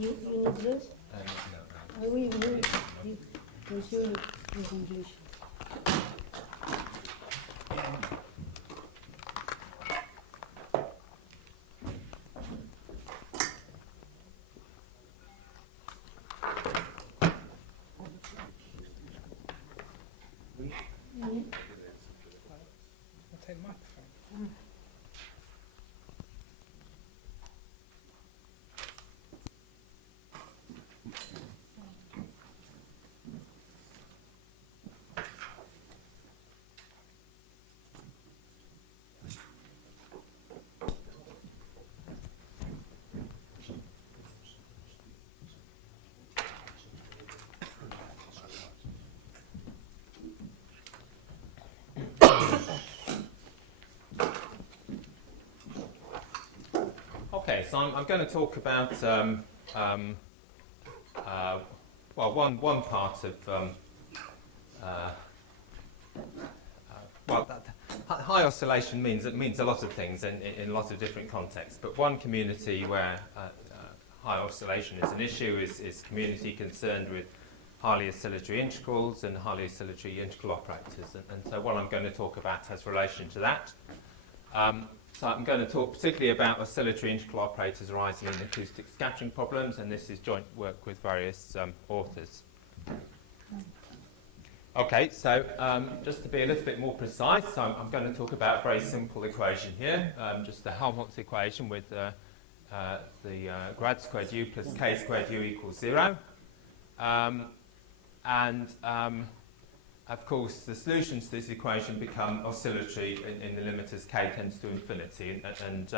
You need this? No. I will show you in English. I'll take the microphone. Okay, so I'm going to talk about one part of high oscillation means a lot of things in lots of different contexts. But one community where high oscillation is an issue is community concerned with highly oscillatory integrals and highly oscillatory integral operators. And so what I'm going to talk about has relation to that. So I'm going to talk particularly about oscillatory integral operators arising in acoustic scattering problems, and this is joint work with various authors. Okay, so just to be a little bit more precise, so I'm going to talk about a very simple equation here, just the Helmholtz equation with the grad squared u plus k squared u equals 0. Of course, the solutions to this equation become oscillatory in the limit as k tends to infinity. And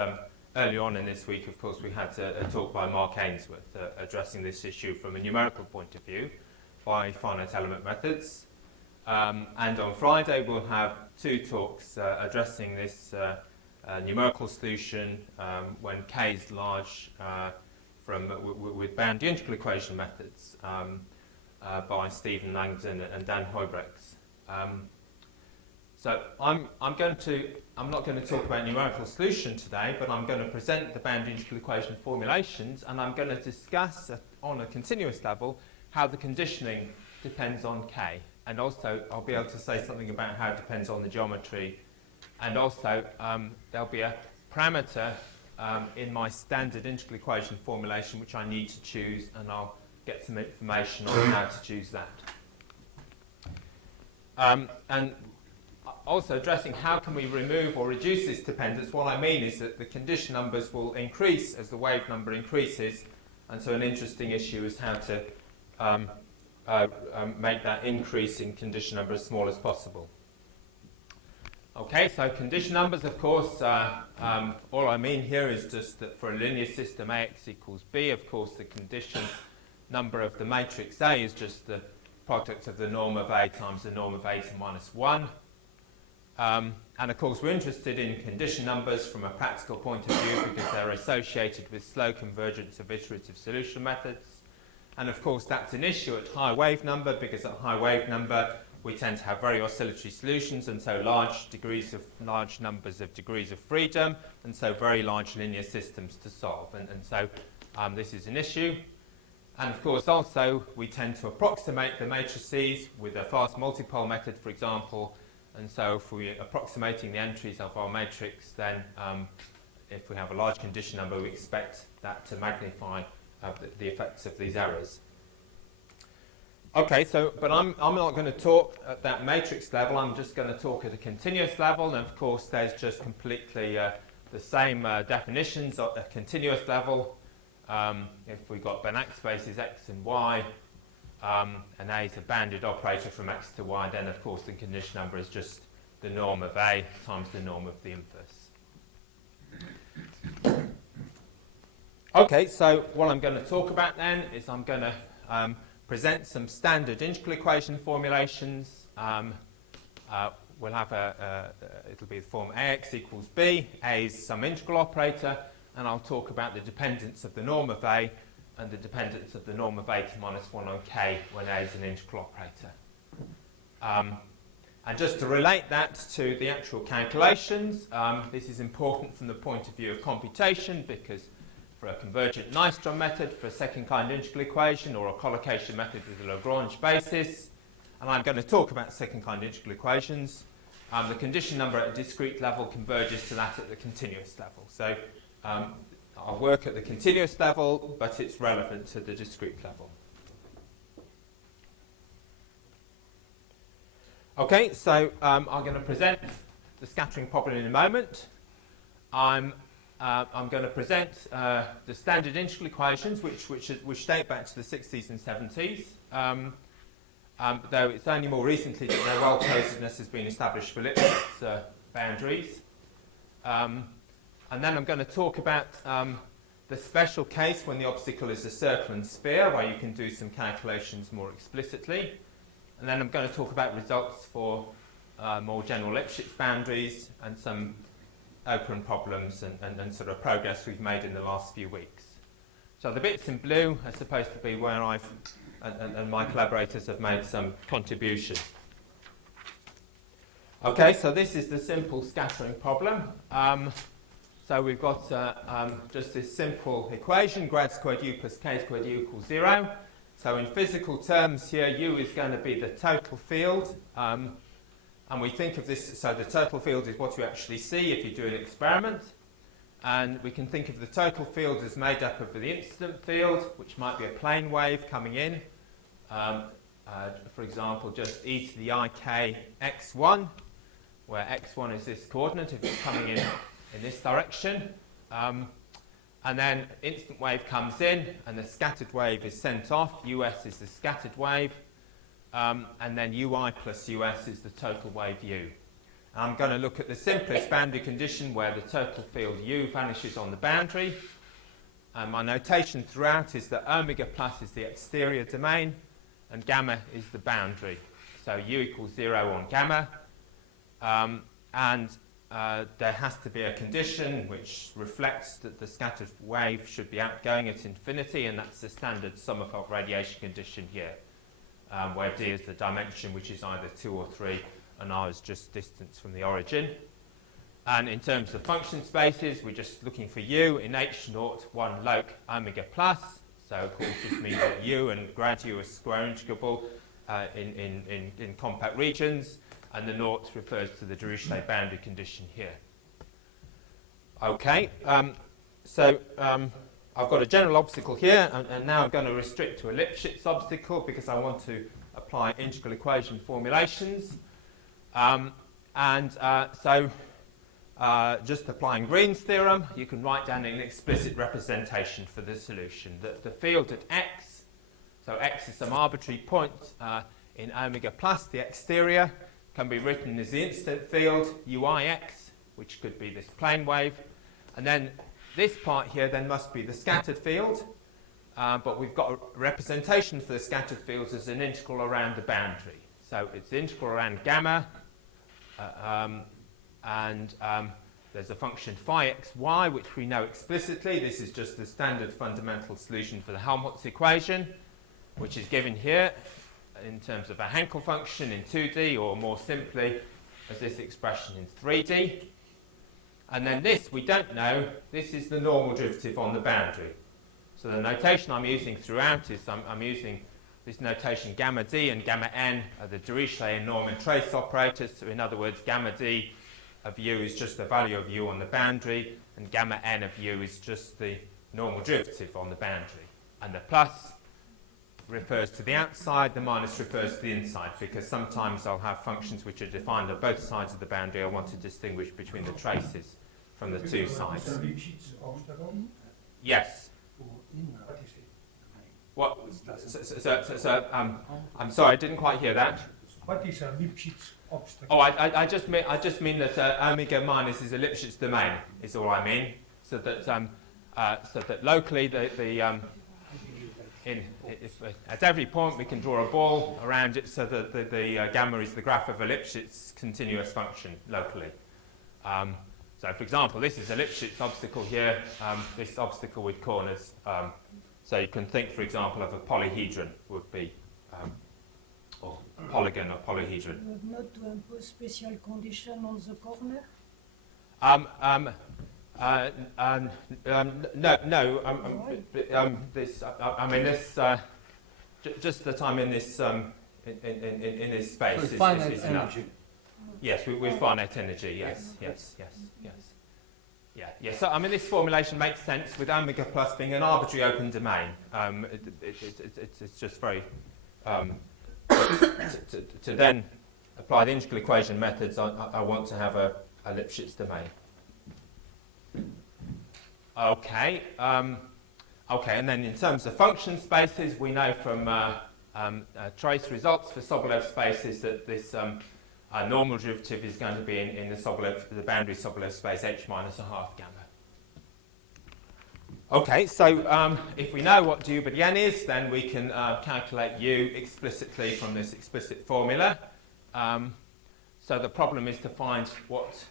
earlier on in this week, of course, we had a talk by Mark Ainsworth addressing this issue from a numerical point of view by finite element methods. And on Friday, we'll have two talks addressing this numerical solution when k is large with boundary integral equation methods. By Stephen Langdon and Dan Hoybrechts. So I'm not going to talk about numerical solution today, but I'm going to present the boundary integral equation formulations, and I'm going to discuss on a continuous level how the conditioning depends on k, and also I'll be able to say something about how it depends on the geometry, and also there'll be a parameter in my standard integral equation formulation which I need to choose, and I'll get some information on how to choose that. And also addressing how can we remove or reduce this dependence. What I mean is that the condition numbers will increase as the wave number increases, and so an interesting issue is how to make that increase in condition number as small as possible. Okay, so condition numbers, of course, all I mean here is just that for a linear system AX equals B, of course the condition number of the matrix A is just the product of the norm of A times the norm of A to minus 1. And of course we're interested in condition numbers from a practical point of view because they're associated with slow convergence of iterative solution methods. And of course that's an issue at high wave number because at high wave number we tend to have very oscillatory solutions, and so large numbers of degrees of freedom, and so very large linear systems to solve. And so this is an issue. And of course also we tend to approximate the matrices with a fast multipole method, for example, and so if we're approximating the entries of our matrix, then if we have a large condition number, we expect that to magnify the effects of these errors. Okay, so but I'm not going to talk at that matrix level, I'm just going to talk at a continuous level, and of course there's just completely the same definitions at a continuous level. If we've got Banach spaces x and y, and A is a bounded operator from x to y, then of course the condition number is just the norm of A times the norm of the inverse. Okay, so what I'm going to talk about then is I'm going to present some standard integral equation formulations. We'll have it'll be the form AX equals B, A is some integral operator, and I'll talk about the dependence of the norm of A and the dependence of the norm of A to minus 1 on K when A is an integral operator. And just to relate that to the actual calculations, this is important from the point of view of computation because for a convergent Nystrom method, for a second kind integral equation, or a collocation method with a Lagrange basis. And I'm going to talk about second kind integral equations. The condition number at a discrete level converges to that at the continuous level. So I'll work at the continuous level, but it's relevant to the discrete level. Okay, so I'm going to present the scattering problem in a moment. I'm going to present the standard integral equations, which date back to the 60s and 70s, though it's only more recently that their well-closedness has been established for Lipschitz boundaries. And then I'm going to talk about the special case when the obstacle is a circle and sphere, where you can do some calculations more explicitly. And then I'm going to talk about results for more general Lipschitz boundaries and some open problems and sort of progress we've made in the last few weeks. So the bits in blue are supposed to be where I've and my collaborators have made some contribution. Okay, so this is the simple scattering problem. So we've got just this simple equation, grad squared u plus k squared u equals 0. So in physical terms here, u is going to be the total field. And we think of this, so the total field is what you actually see if you do an experiment. And we can think of the total field as made up of the incident field, which might be a plane wave coming in. For example, just e to the ik x1, where x1 is this coordinate if it's coming in this direction. And then instant wave comes in, and the scattered wave is sent off. us is the scattered wave. And then ui plus us is the total wave u. And I'm going to look at the simplest boundary condition where the total field u vanishes on the boundary. And my notation throughout is that omega plus is the exterior domain and gamma is the boundary. So u equals 0 on gamma. There has to be a condition which reflects that the scattered wave should be outgoing at infinity, and that's the standard Sommerfeld radiation condition here. Where d is the dimension, which is either 2 or 3, and r is just distance from the origin. And in terms of function spaces, we're just looking for u in h0, 1 loc omega plus. So of course this means that u and grad u are square integrable in compact regions, and the naught refers to the Dirichlet boundary condition here. Okay, I've got a general obstacle here, and now I'm going to restrict to a Lipschitz obstacle because I want to apply integral equation formulations. Just applying Green's theorem, you can write down an explicit representation for the solution. The field at x, so x is some arbitrary point in omega plus, the exterior, can be written as the incident field, uix, which could be this plane wave. And then this part here then must be the scattered field, but we've got a representation for the scattered fields as an integral around the boundary. So it's the integral around gamma, there's a function phi xy, which we know explicitly. This is just the standard fundamental solution for the Helmholtz equation, which is given here in terms of a Hankel function in 2D, or more simply as this expression in 3D. And then this, we don't know, this is the normal derivative on the boundary. So the notation I'm using throughout is I'm using this notation gamma d and gamma n are the Dirichlet and Norman trace operators. So in other words, gamma d of u is just the value of u on the boundary, and gamma n of u is just the normal derivative on the boundary. And the plus refers to the outside, the minus refers to the inside, because sometimes I'll have functions which are defined on both sides of the boundary. I want to distinguish between the traces from the two sides. Yes. What? I'm sorry, I didn't quite hear that. What is a Lipschitz obstacle? Oh, I just mean that omega minus is a Lipschitz domain, is all I mean. So that locally at every point we can draw a ball around it so that the gamma is the graph of a Lipschitz continuous function locally. So for example, this is a Lipschitz obstacle here, this obstacle with corners. So you can think, for example, of a polyhedron would be, or polygon or polyhedron. You have not to impose special condition on the corner? Just that I'm in this in this space With is finite enough. energy. Yes, with finite energy. Yes. Yeah. So I mean, this formulation makes sense with omega plus being an arbitrary open domain. It's just very to then apply the integral equation methods. I want to have a Lipschitz domain. Okay. Okay, and then in terms of function spaces, we know from trace results for Sobolev spaces that this normal derivative is going to be in the boundary Sobolev space h minus a half gamma. Okay, so if we know what du over n is, then we can calculate u explicitly from this explicit formula. So the problem is to find what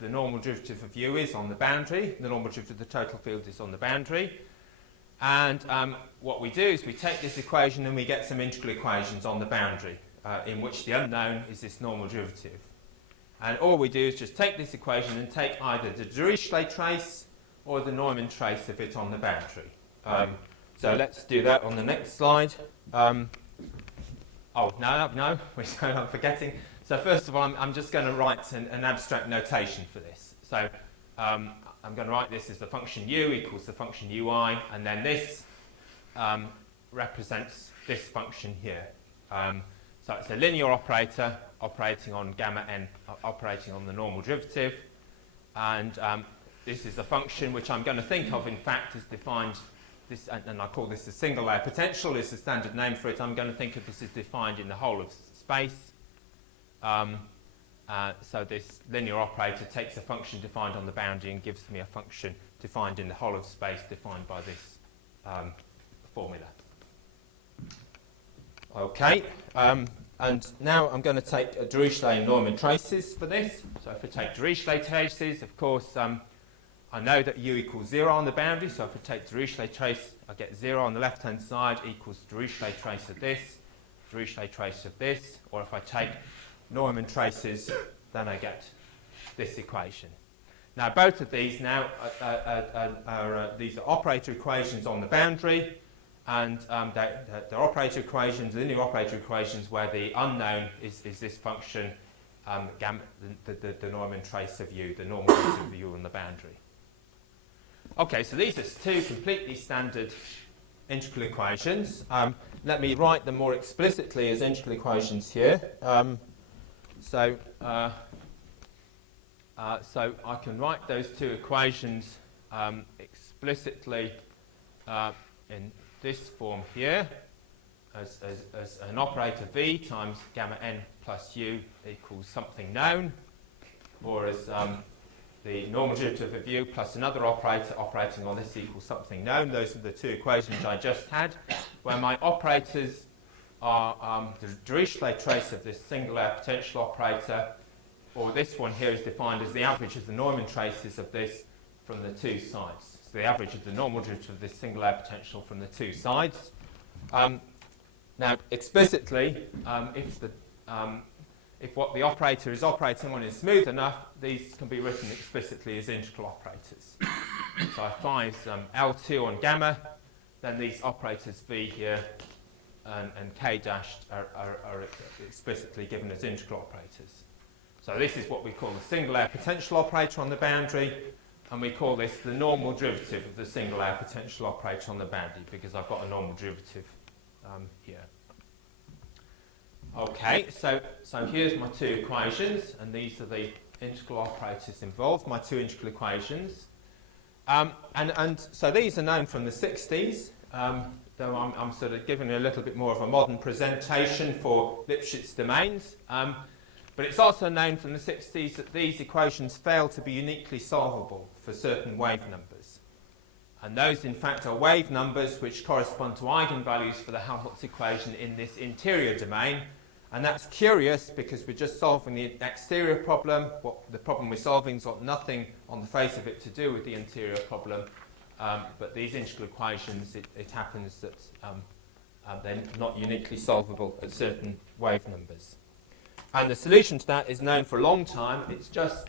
the normal derivative of u is on the boundary. The normal derivative of the total field is on the boundary. And what we do is we take this equation and we get some integral equations on the boundary in which the unknown is this normal derivative. And all we do is just take this equation and take either the Dirichlet trace or the Neumann trace of it on the boundary. So let's do that on the next slide. I'm forgetting. So first of all, I'm just going to write an abstract notation for this. So I'm going to write this as the function u equals the function ui, and then this represents this function here. So it's a linear operator operating on gamma n, operating on the normal derivative, and this is a function which I'm going to think of, in fact, as defined, this, and I call this the single layer potential, is the standard name for it. I'm going to think of this as defined in the whole of space. So this linear operator takes a function defined on the boundary and gives me a function defined in the whole of space defined by this formula. Okay, and now I'm going to take a Dirichlet and Neumann traces for this. So if I take Dirichlet traces, of course, I know that u equals 0 on the boundary, so if I take Dirichlet trace, I get 0 on the left-hand side equals Dirichlet trace of this, Dirichlet trace of this, or if I take Neumann traces, then I get this equation. Now, both of these now these are operator equations on the boundary, and they're operator equations, linear operator equations, where the unknown is this function, the Neumann trace of u, the normal trace of u on the boundary. Okay, so these are two completely standard integral equations. Let me write them more explicitly as integral equations here. So I can write those two equations explicitly in this form here as an operator v times gamma n plus u equals something known, or as the normal derivative of u plus another operator operating on this equals something known. Those are the two equations I just had, where my operators are the Dirichlet trace of this single layer potential operator, or this one here is defined as the average of the Neumann traces of this from the two sides. So the average of the normal derivative of this single layer potential from the two sides. Now, explicitly, if what the operator is operating on is smooth enough, these can be written explicitly as integral operators. So if phi is L2 on gamma, then these operators v here and k dashed are explicitly given as integral operators. So this is what we call the single layer potential operator on the boundary, and we call this the normal derivative of the single layer potential operator on the boundary, because I've got a normal derivative here. Okay, so here's my two equations, and these are the integral operators involved, my two integral equations. And so these are known from the 60s, though I'm sort of giving a little bit more of a modern presentation for Lipschitz domains. But it's also known from the 60s that these equations fail to be uniquely solvable for certain wave numbers. And those, in fact, are wave numbers which correspond to eigenvalues for the Helmholtz equation in this interior domain. And that's curious because we're just solving the exterior problem. The problem we're solving has got nothing on the face of it to do with the interior problem. But these integral equations, it happens that they're not uniquely solvable at certain wave numbers. And the solution to that is known for a long time. It's just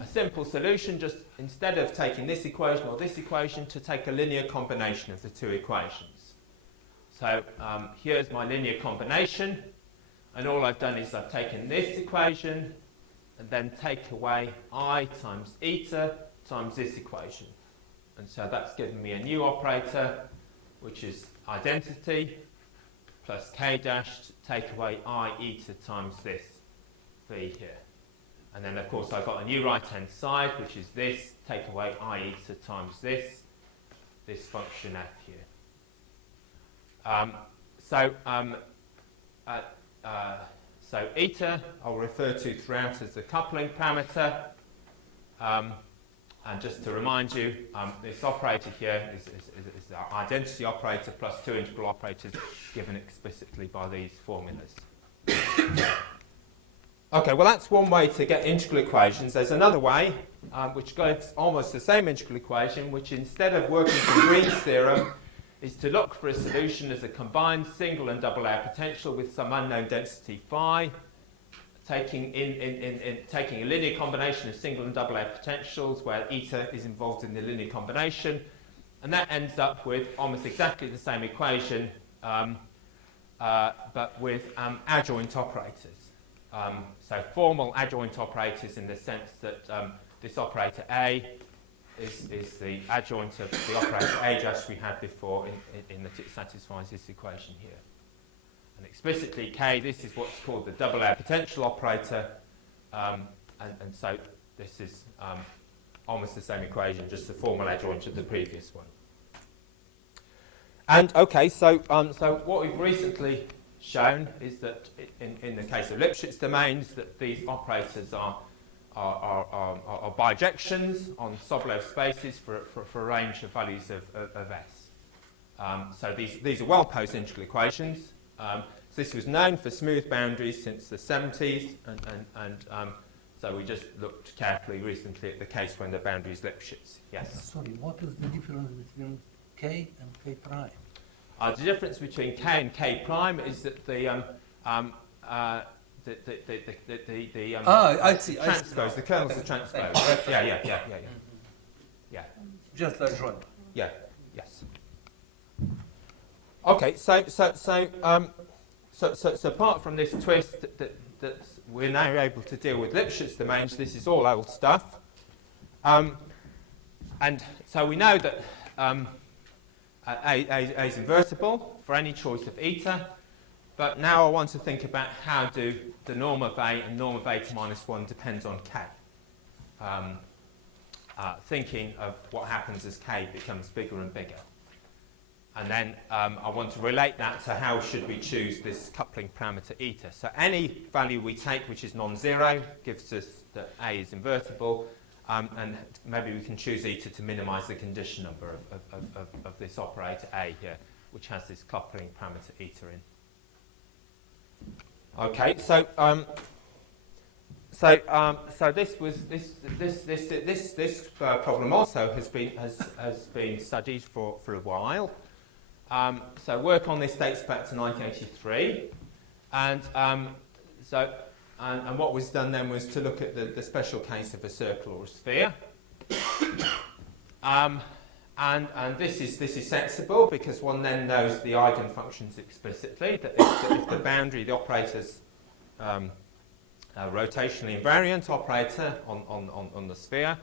a simple solution, just instead of taking this equation or this equation, to take a linear combination of the two equations. So here's my linear combination, and all I've done is I've taken this equation and then take away I times eta times this equation. And so that's given me a new operator, which is identity plus k dash to take away I eta times this v here. And then, of course, I've got a new right-hand side, which is this, take away I eta times this function f here. So eta I'll refer to throughout as the coupling parameter. And just to remind you, this operator here is our identity operator plus two integral operators given explicitly by these formulas. Okay, well that's one way to get integral equations. There's another way, which goes almost the same integral equation, which instead of working from Green's theorem, is to look for a solution as a combined single and double layer potential with some unknown density phi, taking a linear combination of single and double layer potentials where eta is involved in the linear combination, and that ends up with almost exactly the same equation, but with adjoint operators. So formal adjoint operators in the sense that this operator A is the adjoint of the operator A dash we had before in that it satisfies this equation here. And explicitly K, this is what's called the double layer potential operator, and so this is almost the same equation, just the formal adjoint of the previous one. And okay, so what we've recently shown is that in the case of Lipschitz domains, that these operators are bijections on Sobolev spaces for a range of values of S. So these are well-posed integral equations. So this was known for smooth boundaries since the 70s, and so we just looked carefully recently at the case when the boundary is Lipschitz. Yes? Sorry, what is the difference between K and K prime? The difference between K and K prime is that the transpose, the kernels are transposed. Yeah. Just like joint. Yeah. Yes. Okay. So apart from this twist that we're now able to deal with Lipschitz domains, this is all old stuff. And so we know that A is invertible for any choice of eta. But now I want to think about how do the norm of A and norm of A to minus 1 depends on K. Thinking of what happens as K becomes bigger and bigger. And then I want to relate that to how should we choose this coupling parameter eta. So any value we take which is non-zero gives us that A is invertible, and maybe we can choose eta to minimize the condition number of this operator A here, which has this coupling parameter eta in. Okay, so this problem also has been studied for a while. So work on this dates back to 1983, and what was done then was to look at the special case of a circle or a sphere. And this is sensible because one then knows the eigenfunctions explicitly, that if the boundary, the operator's rotationally invariant operator on the sphere,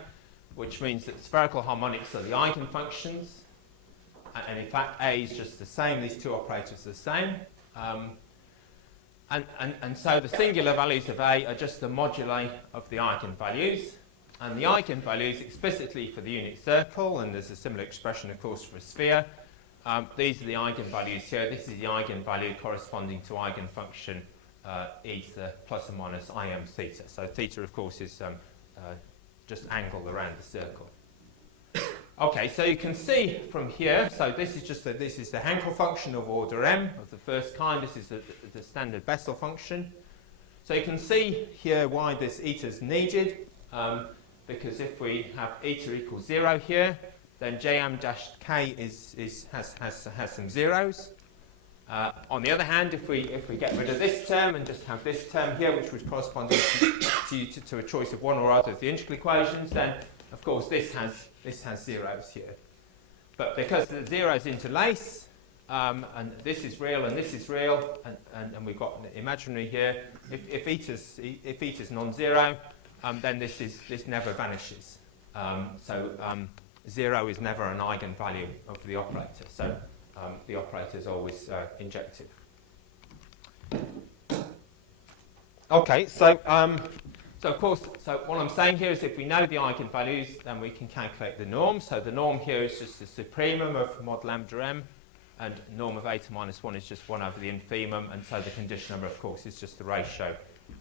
which means that spherical harmonics are the eigenfunctions, and in fact A is just the same, these two operators are the same. And so the singular values of A are just the moduli of the eigenvalues. And the eigenvalues explicitly for the unit circle, and there's a similar expression, of course, for a sphere. These are the eigenvalues here. This is the eigenvalue corresponding to eigenfunction eta plus or minus Im theta. So theta, of course, is just angle around the circle. Okay, so you can see from here, so this is the Hankel function of order m of the first kind. This is the standard Bessel function. So you can see here why this eta is needed. Because if we have eta equals 0 here, then jm dash k has some zeros. On the other hand, if we get rid of this term and just have this term here, which would correspond to a choice of one or other of the integral equations, then of course this has zeros here. But because the zeros interlace, and this is real and this is real, and we've got an imaginary here, if eta's non-zero, then this never vanishes. So 0 is never an eigenvalue of the operator. So the operator is always injective. Okay, so of course, what I'm saying here is if we know the eigenvalues, then we can calculate the norm. So the norm here is just the supremum of mod lambda m, and norm of eta minus 1 is just 1 over the infimum, and so the condition number, of course, is just the ratio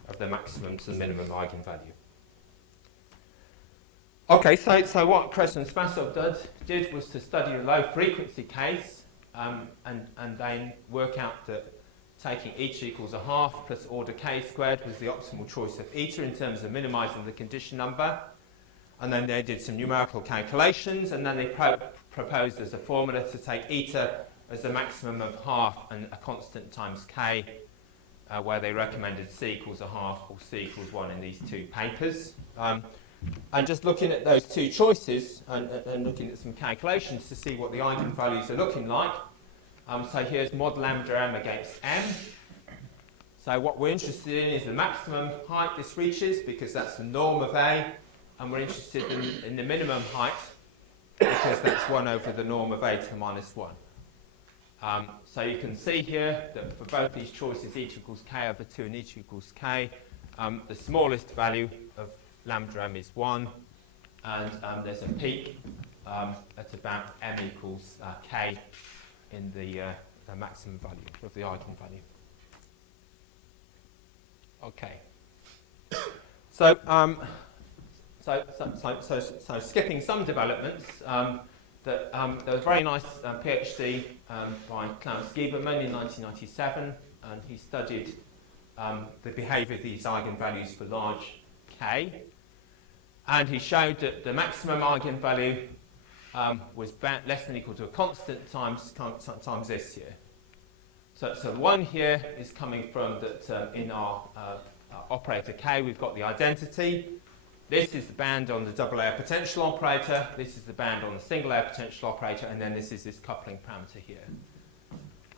of the maximum to the minimum eigenvalue. Okay, so what Kress and Spasov did was to study a low frequency case, and then work out that taking eta equals a half plus order k squared was the optimal choice of eta in terms of minimizing the condition number. And then they did some numerical calculations, and then they proposed as a formula to take eta as the maximum of half and a constant times k, where they recommended c equals a half or c equals 1 in these two papers. And just looking at those two choices and looking at some calculations to see what the eigenvalues are looking like. So here's mod lambda m against m. So what we're interested in is the maximum height this reaches, because that's the norm of A, and we're interested in the minimum height because that's 1 over the norm of eta minus 1. So you can see here that for both these choices, each equals k over 2 and each equals k. The smallest value of lambda m is 1, and there's a peak at about m equals k in the maximum value of the eigenvalue. Okay. So skipping some developments, there was a very nice PhD by Klaus Giebermann in 1997, and he studied the behaviour of these eigenvalues for large k. And he showed that the maximum eigenvalue was less than or equal to a constant times this here. So the one here is coming from that in our operator k, we've got the identity. This is the band on the double layer potential operator. This is the band on the single layer potential operator, and then this is this coupling parameter here.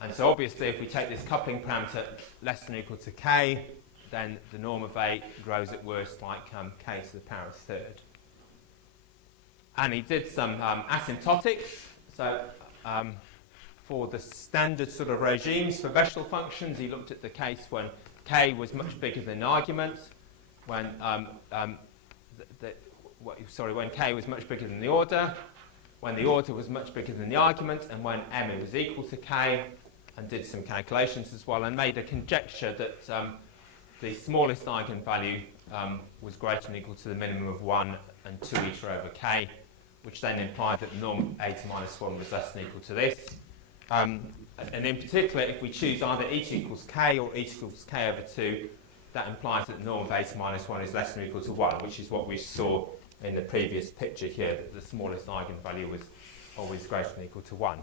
And so obviously, if we take this coupling parameter less than or equal to k, then the norm of A grows at worst like k to the power of third. And he did some asymptotics. So for the standard sort of regimes for Bessel functions, he looked at the case when k was much bigger than the argument, when when k was much bigger than the order, when the order was much bigger than the argument, and when m was equal to k, and did some calculations as well, and made a conjecture that the smallest eigenvalue was greater than or equal to the minimum of 1 and 2 eta over k, which then implied that the norm of eta minus 1 was less than or equal to this. And in particular, if we choose either eta equals k or eta equals k over 2, that implies that the norm of eta minus 1 is less than or equal to 1, which is what we saw in the previous picture here, that the smallest eigenvalue was always greater than or equal to 1.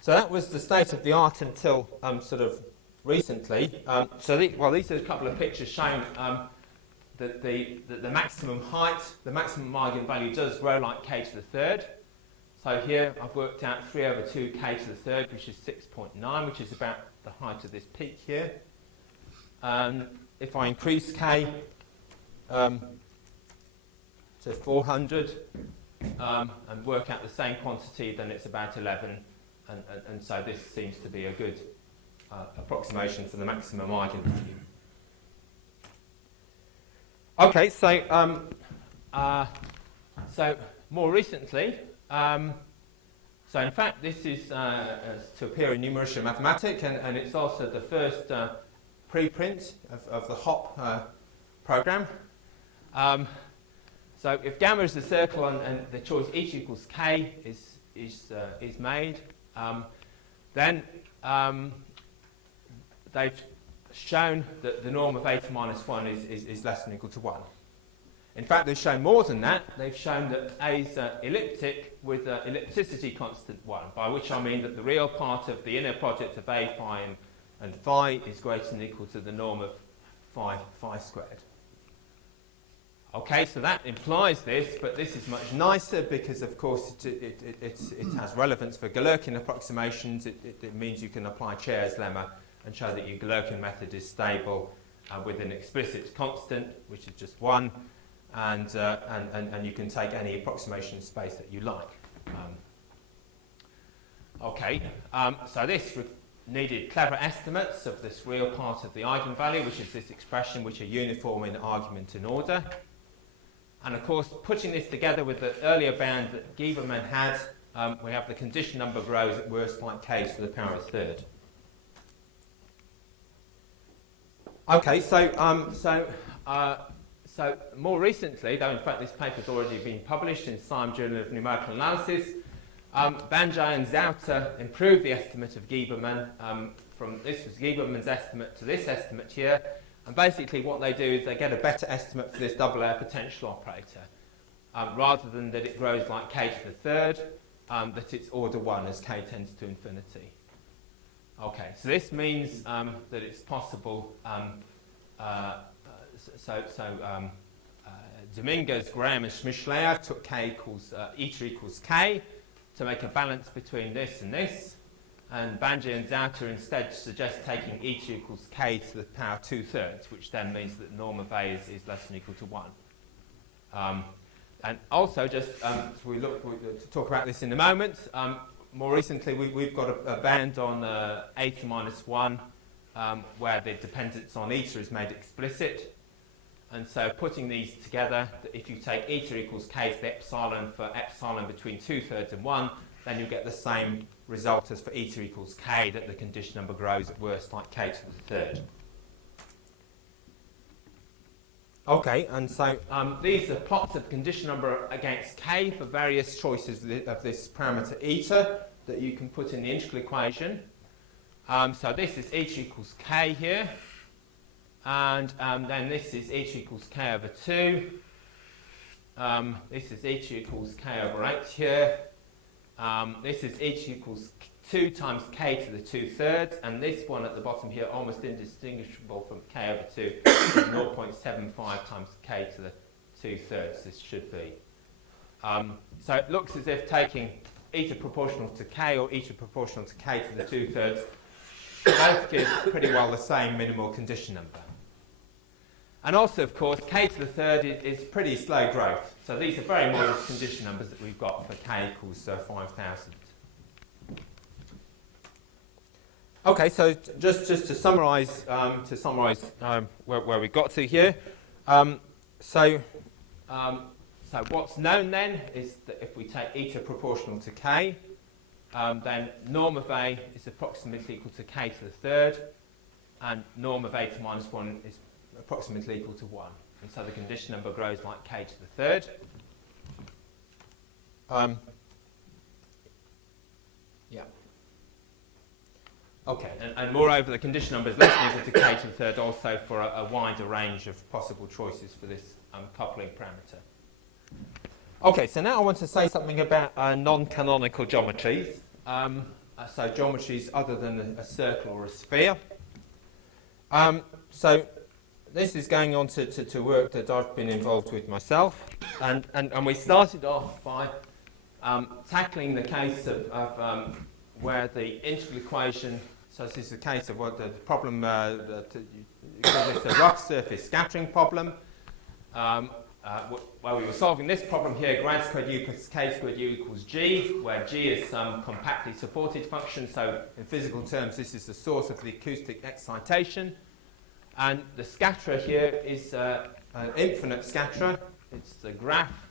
So that was the state of the art until sort of recently. These are a couple of pictures showing that the maximum height, the maximum eigenvalue does grow like k to the third. So here I've worked out 3 over 2 k to the third, which is 6.9, which is about the height of this peak here. If I increase k to 400 and work out the same quantity, then it's about 11. And so this seems to be a good approximation for the maximum eigenvalue. Okay, so more recently, so in fact this is to appear in Numerische Mathematik, and it's also the first preprint of the HOP program. So if gamma is the circle and the choice each equals k is made, then they've shown that the norm of eta minus 1 is less than or equal to 1. In fact, they've shown more than that. They've shown that A is elliptic with an ellipticity constant 1, by which I mean that the real part of the inner product of A, phi, and phi is greater than or equal to the norm of phi squared. Okay, so that implies this, but this is much nicer because, of course, it has relevance for Galerkin approximations. It means you can apply Chair's lemma and show that your Galerkin method is stable with an explicit constant, which is just 1, and you can take any approximation space that you like. So this needed clever estimates of this real part of the eigenvalue, which is this expression, which are uniform in argument and order. And of course, putting this together with the earlier band that Giebermann had, we have the condition number grows at worst like k to the power of third. Okay, so more recently, though in fact this paper's already been published in Science Journal of Numerical Analysis, Banjai and Zauter improved the estimate of Giebermann from this was Giebermann's estimate to this estimate here. And basically what they do is they get a better estimate for this double air potential operator. Rather than that it grows like k to the third, that it's order 1 as k tends to infinity. Okay, so this means that it's possible, Dominguez, Graham and Schmischler took k equals, eta equals k to make a balance between this and this. And Banjai and Zauter instead suggest taking eta equals k to the power 2/3, which then means that the norm of A is less than or equal to 1. And also, just we'll talk about this in a moment. More recently, we've got a band on eta minus 1 where the dependence on eta is made explicit. And so putting these together, if you take eta equals k to the epsilon for epsilon between 2/3 and 1, then you get the same result as for eta equals k, that the condition number grows at worst like k to the third. Okay, and so these are plots of condition number against k for various choices of this parameter eta that you can put in the integral equation. So this is eta equals k here, and then this is eta equals k over 2. This is eta equals k over 8 here. This is eta equals 2 times k to the 2/3, and this one at the bottom here, almost indistinguishable from k over 2, is 0.75 times k to the 2/3, this should be. So it looks as if taking eta proportional to k or eta proportional to k to the 2/3 both give pretty well the same minimal condition number. And also, of course, k to the third is pretty slow growth. So these are very modest condition numbers that we've got for k equals 5,000. Okay, so just to summarise, where we got to here. So what's known then is that if we take eta proportional to k, then norm of A is approximately equal to k to the third, and norm of eta minus 1 is approximately equal to 1. And so the condition number grows like k to the third. Yeah. Okay, and moreover, the condition number is less than equal to k to the third also for a wider range of possible choices for this coupling parameter. Okay, so now I want to say something about non-canonical geometries. So geometries other than a circle or a sphere. So this is going on to work that I've been involved with myself, and we started off by tackling the case of where the integral equation, so this is the case of what the problem, it's a rough surface scattering problem, where we were solving this problem here, grad squared u plus k squared u equals g, where g is some compactly supported function, so in physical terms this is the source of the acoustic excitation. And the scatterer here is an infinite scatterer. It's the graph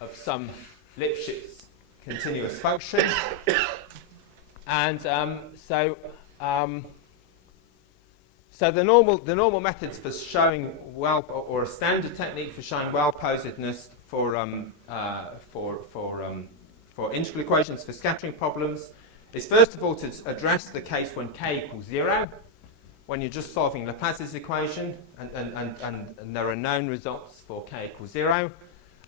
of some Lipschitz continuous function. And so the normal methods for showing or a standard technique for showing well-posedness for integral equations for scattering problems is first of all to address the case when k equals 0. when you're just solving Laplace's equation, and there are known results for k equals 0.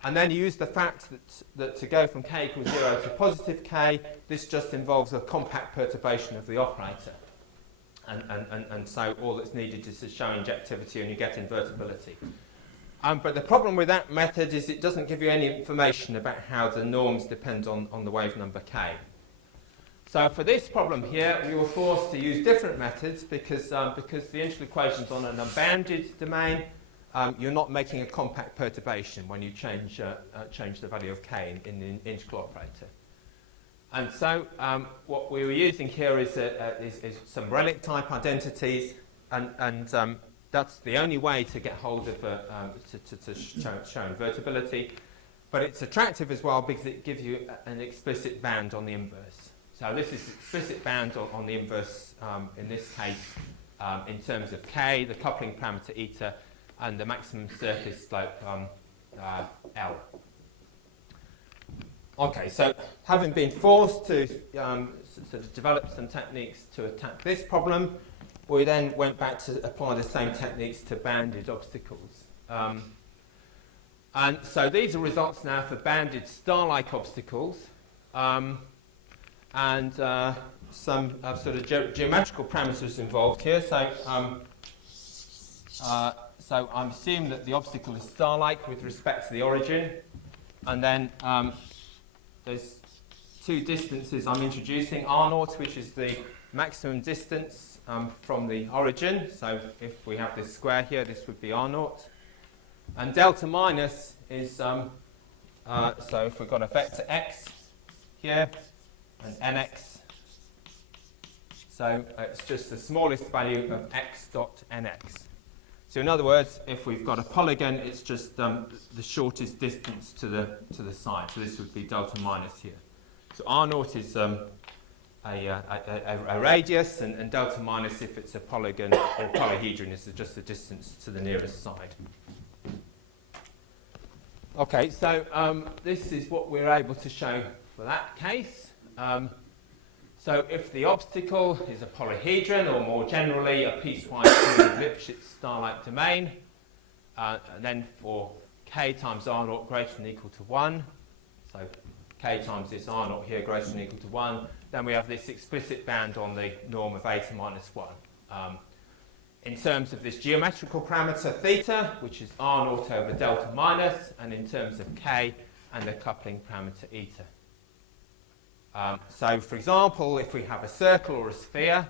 And then you use the fact that to go from k equals 0 to positive k, this just involves a compact perturbation of the operator. And so all that's needed is to show injectivity and you get invertibility. But the problem with that method is it doesn't give you any information about how the norms depend on the wave number k. So for this problem here, we were forced to use different methods because the integral equation's on an unbounded domain. You're not making a compact perturbation when you change the value of k in the integral operator. And so what we were using here is some relic type identities, and that's the only way to get hold of to show invertibility. But it's attractive as well because it gives you an explicit bound on the inverse. So this is explicit bound on the inverse in this case in terms of k, the coupling parameter eta, and the maximum surface slope L. Okay, so having been forced to sort of develop some techniques to attack this problem, we then went back to apply the same techniques to bounded obstacles. And so these are results now for bounded star-like obstacles. And some sort of geometrical parameters involved here. So I'm assuming that the obstacle is star-like with respect to the origin. And then there's two distances I'm introducing. R0, which is the maximum distance from the origin. So if we have this square here, this would be R0. And delta minus is, so if we've got a vector x here, and nx. So it's just the smallest value of x dot nx. So in other words, if we've got a polygon, it's just the shortest distance to the side. So this would be delta minus here. So R0 is a radius, and delta minus, if it's a polygon or polyhedron, is just the distance to the nearest side. Okay, so this is what we're able to show for that case. So if the obstacle is a polyhedron, or more generally a piecewise Lipschitz star-like domain, and then for k times R0 greater than or equal to 1, so k times this R0 here greater than or equal to 1, then we have this explicit bound on the norm of eta minus 1. In terms of this geometrical parameter theta, which is R0 over delta minus, and in terms of k and the coupling parameter eta. So, for example, if we have a circle or a sphere,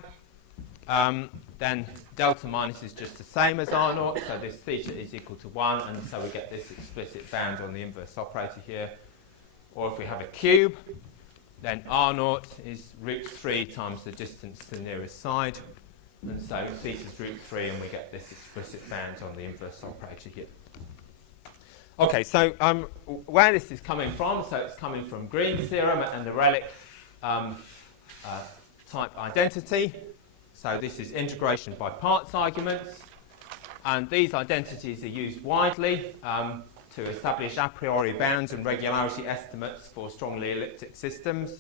then delta minus is just the same as R0, so this theta is equal to 1, and so we get this explicit bound on the inverse operator here. Or if we have a cube, then R0 is root 3 times the distance to the nearest side, and so theta is root 3, and we get this explicit bound on the inverse operator here. Okay, so where this is coming from, so it's coming from Green's theorem and the relic type identity. So this is integration by parts arguments, and these identities are used widely to establish a priori bounds and regularity estimates for strongly elliptic systems.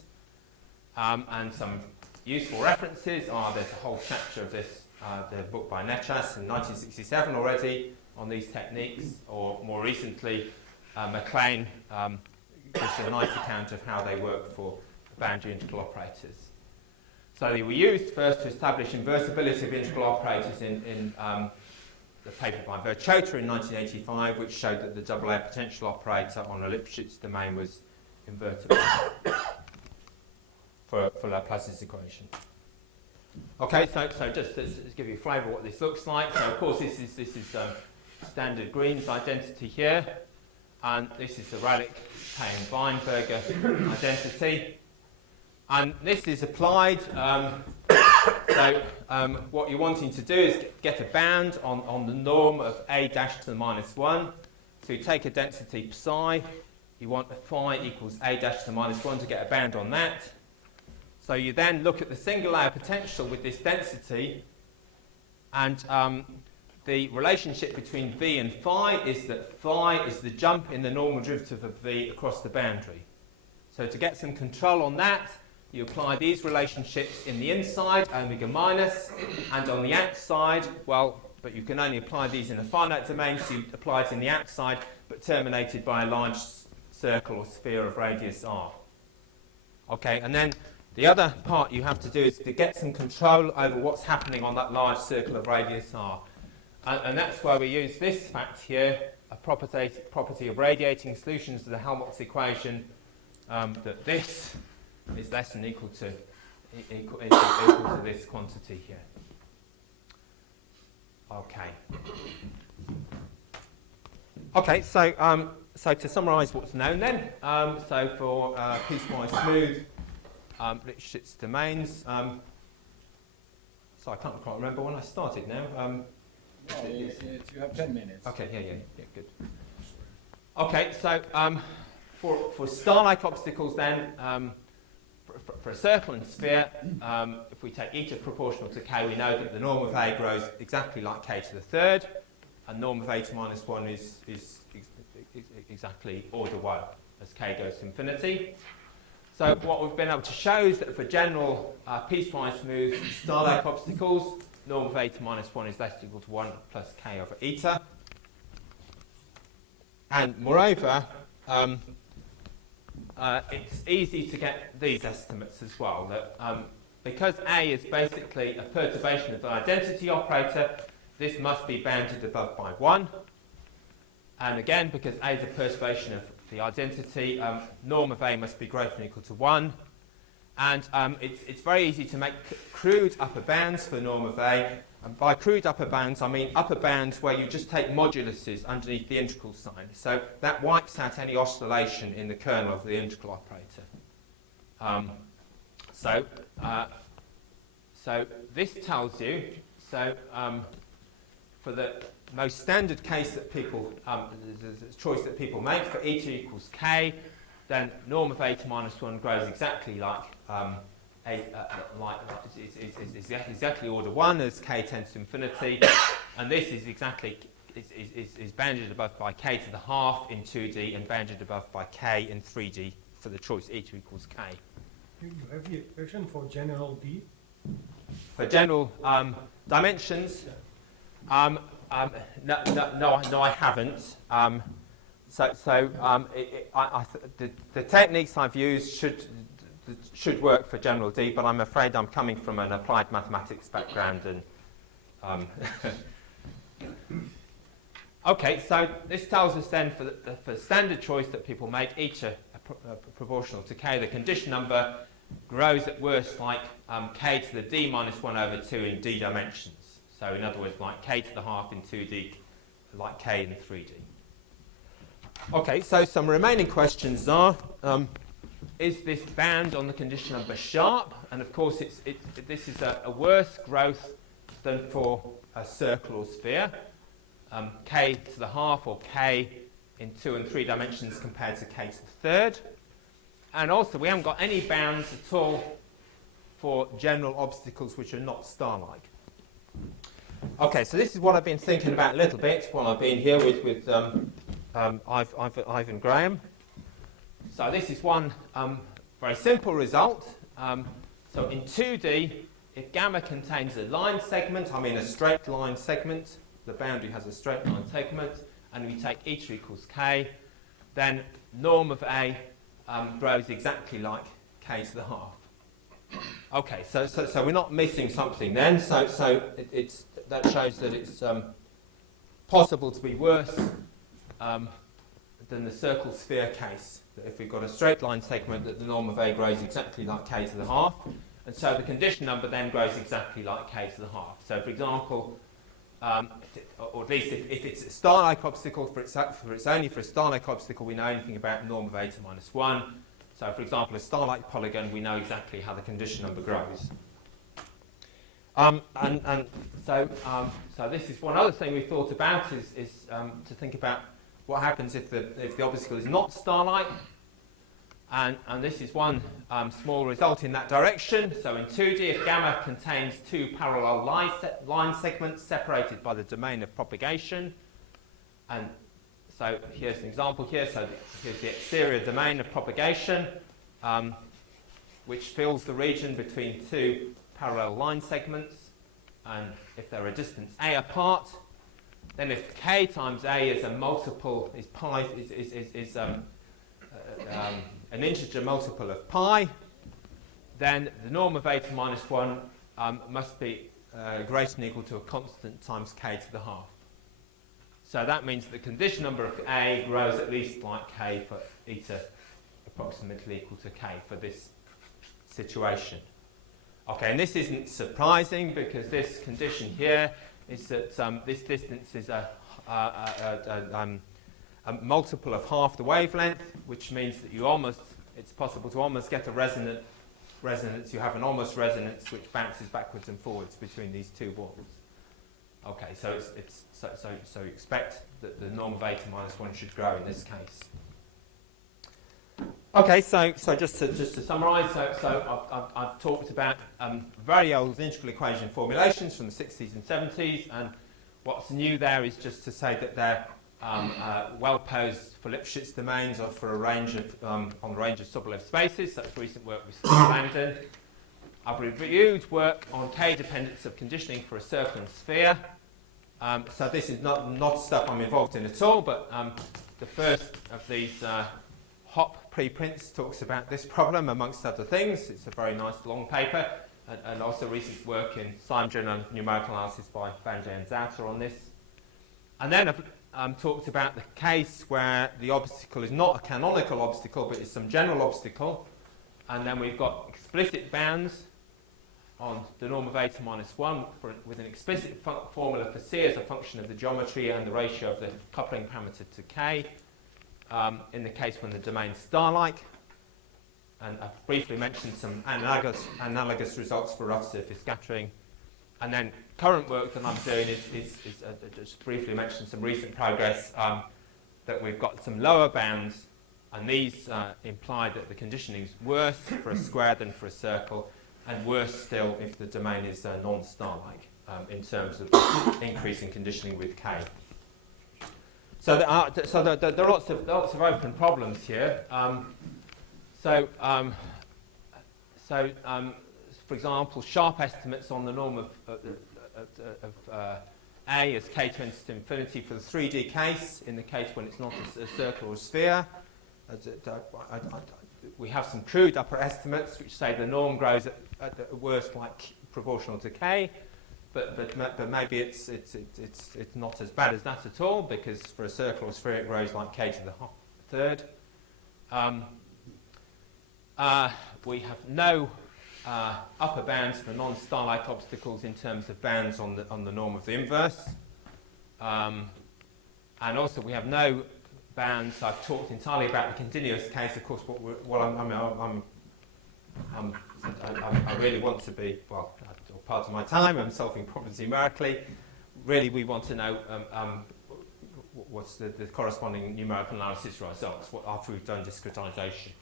And some useful references are, there's a whole chapter of this, the book by Nechas in 1967 already, on these techniques, or more recently, McLean gives a nice account of how they work for boundary integral operators. So they were used first to establish inversibility of integral operators in the paper by Verchota in 1985, which showed that the double-layer potential operator on a Lipschitz domain was invertible for Laplace's equation. Okay, so just to give you a flavour of what this looks like. So of course this is standard Green's identity here, and this is the Ralick, K and Weinberger identity, and this is applied. So what you're wanting to do is get a bound on the norm of a dash to the minus 1. So you take a density psi, you want a phi equals a dash to the minus 1 to get a bound on that. So you then look at the single layer potential with this density, and the relationship between v and phi is that phi is the jump in the normal derivative of v across the boundary. So to get some control on that, you apply these relationships in the inside, omega minus, and on the outside, well, but you can only apply these in a finite domain, so you apply it in the outside, but terminated by a large circle or sphere of radius r. Okay, and then the other part you have to do is to get some control over what's happening on that large circle of radius r. And that's why we use this fact here, a property of radiating solutions to the Helmholtz equation, that this is less than equal to this quantity here. Okay. Okay, so to summarise what's known then, so for piecewise smooth Lipschitz domains, so I can't quite remember when I started now. You have 10 minutes. Okay, yeah, good. Okay, so for star-like obstacles then, for a circle and sphere, if we take eta proportional to k, we know that the norm of A grows exactly like k to the third, and norm of A to minus 1 is exactly order 1 as k goes to infinity. So what we've been able to show is that for general piecewise smooth star-like obstacles, norm of A to minus 1 is less than equal to 1 plus k over eta. And moreover, it's easy to get these estimates as well. That because A is basically a perturbation of the identity operator, this must be bounded above by 1. And again, because A is a perturbation of the identity, norm of A must be greater than or equal to 1. And it's very easy to make crude upper bounds for norm of A. And by crude upper bounds, I mean upper bounds where you just take moduluses underneath the integral sign. So that wipes out any oscillation in the kernel of the integral operator. So this tells you, for the most standard case that people, the choice that people make for eta equals k, then norm of A to minus 1 grows exactly like exactly order 1 as k tends to infinity, and this is exactly is bounded above by k to the half in 2D and bounded above by k in 3D for the choice eta equals k. You have the expression for general D? For general dimensions, no, I haven't. The techniques I've used should work for general D, but I'm afraid I'm coming from an applied mathematics background. And okay, so this tells us then for the standard choice that people make, eta proportional to k, the condition number grows at worst like k to the d minus 1 over 2 in d dimensions. So in other words, like k to the half in 2D, like k in 3D. Okay, so some remaining questions are, is this bound on the condition number sharp? And of course, this is a worse growth than for a circle or sphere. K to the half or k in 2 and 3 dimensions compared to k to the third. And also, we haven't got any bounds at all for general obstacles which are not star-like. Okay, so this is what I've been thinking about a little bit while I've been here with Ivan Graham. So this is one very simple result. So in 2D, if gamma contains a line segment, I mean a straight line segment, the boundary has a straight line segment, and we take eta equals k, then norm of A grows exactly like k to the half. Okay, so we're not missing something then. So that shows that it's possible to be worse than the circle sphere case. That if we've got a straight line segment, that the norm of A grows exactly like k to the half, and so the condition number then grows exactly like k to the half. So, for example, or at least if it's a star-like obstacle, for it's only for a star-like obstacle, we know anything about norm of A to minus 1. So, for example, a star-like polygon, we know exactly how the condition number grows. So this is one other thing we thought about is to think about what happens if the obstacle is not star-like. And this is one small result in that direction. So in 2D, if gamma contains 2 parallel line segments separated by the domain of propagation, and so here's an example here. So here's the exterior domain of propagation. which fills the region between two parallel line segments, and if they're a distance a apart, then if k times a is a multiple, is pi, is an integer multiple of pi, then the norm of a to minus 1 must be greater than or equal to a constant times k to the half. So that means the condition number of a grows at least like k for eta approximately equal to k for this situation. Okay, and this isn't surprising because this condition here is that this distance is a multiple of half the wavelength, which means that it's possible to almost get a resonance. You have an almost resonance which bounces backwards and forwards between these two walls. Okay, so so you expect that the norm of a to minus 1 should grow in this case. Okay, so just to summarise, I've talked about very old integral equation formulations from the 60s and 70s, and what's new there is just to say that they're well posed for Lipschitz domains or for a range of on a range of Sobolev spaces. That's recent work with Steve Langdon. I've reviewed work on k dependence of conditioning for a circle and sphere. So this is not stuff I'm involved in at all, but the first of these Hop preprints talks about this problem amongst other things. It's a very nice long paper, and also recent work in Science Journal of Numerical Analysis by Banjay and Zauter on this. And then I've talked about the case where the obstacle is not a canonical obstacle, but is some general obstacle. And then we've got explicit bounds on the norm of a to minus 1 with an explicit formula for C as a function of the geometry and the ratio of the coupling parameter to k. In the case when the domain's star-like, and I've briefly mentioned some analogous results for rough surface scattering, and then current work that I'm doing is just briefly mention some recent progress that we've got some lower bounds, and these imply that the conditioning is worse for a square than for a circle, and worse still if the domain is non-star-like in terms of increasing conditioning with k. So there are lots of open problems here. For example, sharp estimates on the norm of A as k tends to infinity for the 3D case, in the case when it's not a circle or a sphere. We have some crude upper estimates which say the norm grows at worst like proportional to k. But maybe it's not as bad as that at all, because for a circle or sphere it grows like k to the third. We have no upper bounds for non-star-like obstacles in terms of bounds on the norm of the inverse, and also we have no bounds. I've talked entirely about the continuous case. Of course, I really want to be, well, part of my time I'm solving problems numerically. Really, we want to know what's the corresponding numerical analysis results after we've done discretization.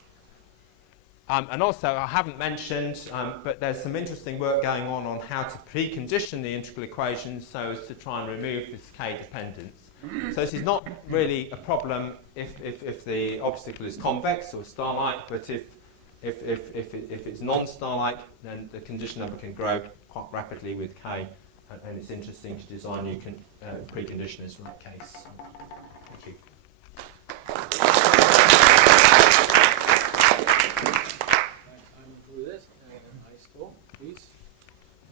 And also, I haven't mentioned, but there's some interesting work going on how to precondition the integral equations so as to try and remove this k dependence. So this is not really a problem if the obstacle is convex or star-like, but if it's non-star-like, then the condition number can grow quite rapidly with k, and it's interesting to design new preconditioners for that case. Thank you. I'm through this. I stop, please.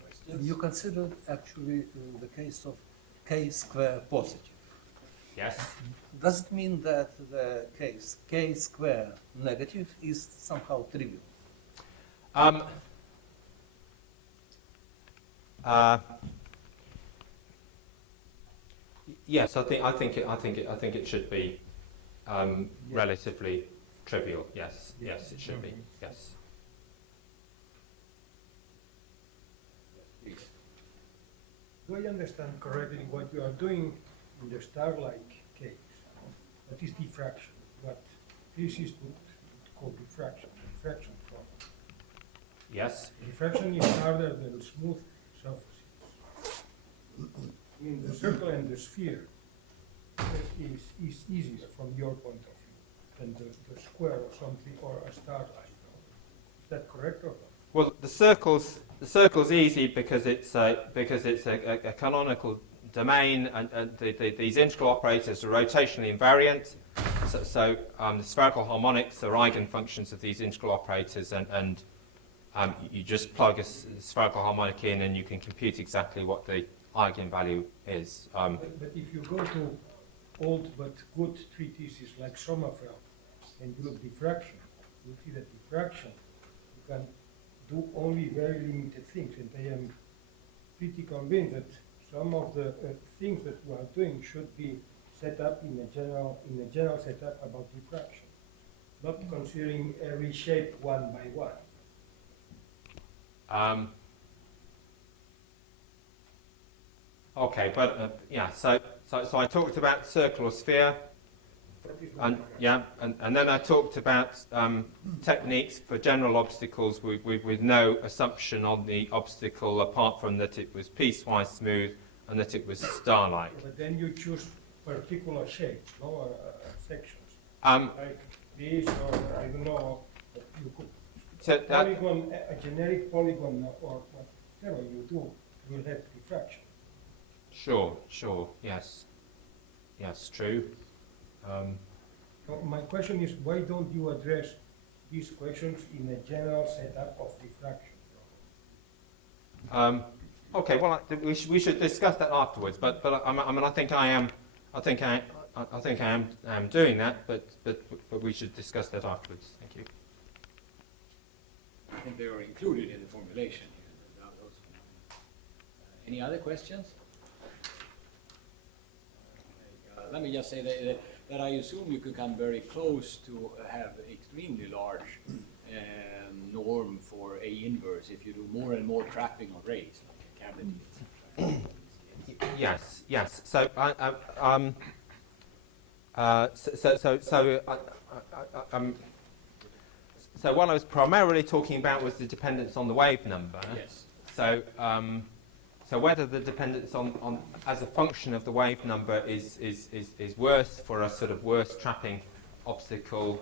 Questions? You considered actually the case of k square positive. Yes? Does it mean that the case k square negative is somehow trivial? Yes, I think it should be relatively trivial. Yes, it should be. Yes. Please. Do I understand correctly what you are doing in the star-like case? That is diffraction, but this is called diffraction problem. Yes. Diffraction is harder than smooth surfaces. In the circle and the sphere is easier from your point of view than the square or something or a star-like problem. Is that correct or not? Well, the circle's easy because it's a canonical domain, and these integral operators are rotationally invariant. So the spherical harmonics are eigenfunctions of these integral operators, and you just plug a spherical harmonic in, and you can compute exactly what the eigenvalue is. But if you go to old but good treatises like Sommerfeld and you look diffraction, you see that diffraction you can do only very limited things, and I am pretty convinced that some of the things that we are doing should be set up in a general setup about diffraction, not considering every shape one by one. Okay, but yeah. So I talked about circle or sphere. That is And yeah, and then I talked about techniques for general obstacles with no assumption on the obstacle apart from that it was piecewise smooth and that it was star-like. But then you choose particular shapes, no, sections, Um, like this, or I don't know, you could so that, polygon, a generic polygon, or whatever you do, will have diffraction. sure, yes, true. So my question is, why don't you address these questions in a general setup of diffraction? Okay, well, we should discuss that afterwards. But I mean, I think I am doing that. But we should discuss that afterwards. Thank you. I think they were included in the formulation here. Any other questions? Let me just say that I assume you could come very close to have extremely large norm for A inverse if you do more and more trapping of rays, like a cavity, etc. Yes. So so what I was primarily talking about was the dependence on the wave number. Yes. So whether the dependence on as a function of the wave number is worse for a sort of worse trapping obstacle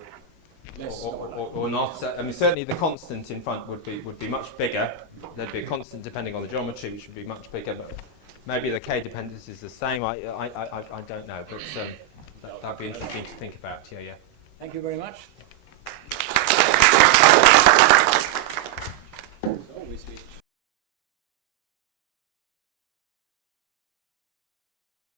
or not. So, I mean, certainly the constant in front would be much bigger. There'd be a constant depending on the geometry, which would be much bigger. But maybe the K dependence is the same. I don't know, but that'd be interesting to think about. Yeah. Thank you very much.